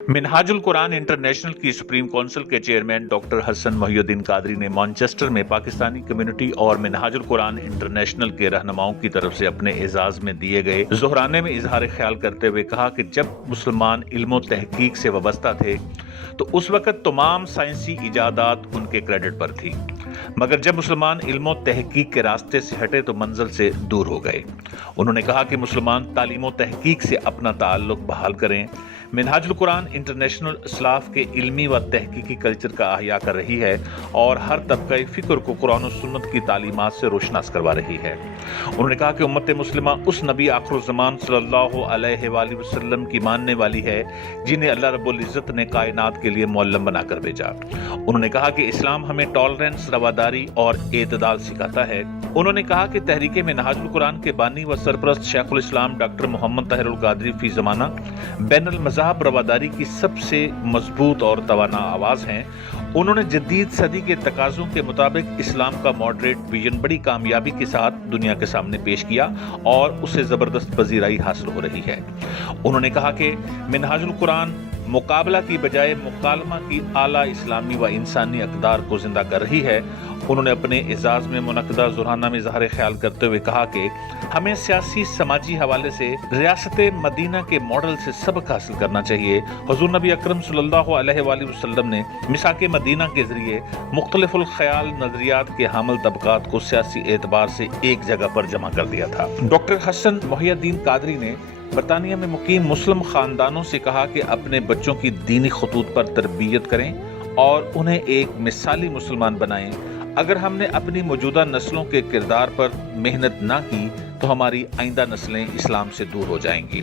Minhajul Quran international की supreme council के chairman doctor Hasan Mohiuddin Qadri ने मैनचेस्टर में पाकिस्तानी कम्युनिटी और मिनहाजुल कुरान इंटरनेशनल के रहनुमाओं की तरफ से अपने एजाज में दिए गए जोहराने में इजहार ख्याल करते हुए कहा कि जब मुसलमान इल्म तहकीक से वाबस्ता थे तो उस वक्त तमाम साइंसी इजादात उनके क्रेडिट पर थी, मगर जब मुसलमान इल्म तहकीक के रास्ते से हटे तो मंजिल से दूर हो गए। उन्होंने कहा कि मुसलमान तालीम तहकीक से अपना ताल्लुक बहाल करें। मिनहाजुल कुरान इंटरनेशनल इस्लाफ के इल्मी व तहकीकी कल्चर का अहया कर रही है और हर तबका फ़िक्र को कुरान और सुन्नत की तालीमात से रोशनास करवा रही है। उन्होंने कहा कि उम्मत मुस्लिमा उस नबी आखिरुज़्ज़मान सल्लल्लाहु अलैहि वसल्लम की मानने वाली है जिन्हें अल्लाह रब्बुल इज़्ज़त ने कायनात के लिए मुअल्लम बनाकर भेजा। उन्होंने कहा कि इस्लाम हमें टॉलरेंस, रवादारी और एतदाल सिखाता है। उन्होंने कहा कि तहरीक मिनहाजुल कुरान के बानी व सरपरस्त शेखुल इस्लाम डॉक्टर मोहम्मद ताहिरुल कादरी फी ज़माना बैनुल मज़ाहब रवादारी की सबसे मजबूत और तवाना आवाज़ हैं। उन्होंने जदीद सदी के तकाज़ों के मुताबिक इस्लाम का मॉडरेट विजन बड़ी कामयाबी के साथ दुनिया के सामने पेश किया और उसे ज़बरदस्त पजीराई हासिल हो रही है। उन्होंने कहा कि मिनहाजुल कुरान मुकाबला की बजाय मुकालमा की आला इस्लामी व इंसानी अक़दार को जिंदा कर रही है। उन्होंने अपने एजाज में मुनक़दा ज़ुरहाना में इज़हार ख्याल करते हुए कहा कि हमें सियासी समाजी हवाले से रियासत मदीना के मॉडल से सबक हासिल करना चाहिए। हुज़ूर नबी अकरम सल्लल्लाहु अलैहि वसल्लम ने मिसाक मदीना के ज़रिए मुख्तलिफुल ख़याल नज़रियात के हामिल तबक़ात को सियासी एतबार से एक जगह पर जमा कर दिया था। डॉक्टर हसन मोहिउद्दीन कादरी ने बरतानिया में मुकीम मुस्लिम ख़ानदानों से कहा कि अपने बच्चों की दीनी खतूत पर तरबियत करें और उन्हें एक मिसाली मुसलमान बनाएं। अगर हमने अपनी मौजूदा नस्लों के किरदार पर मेहनत ना की तो हमारी आइंदा नस्लें इस्लाम से दूर हो जाएंगी।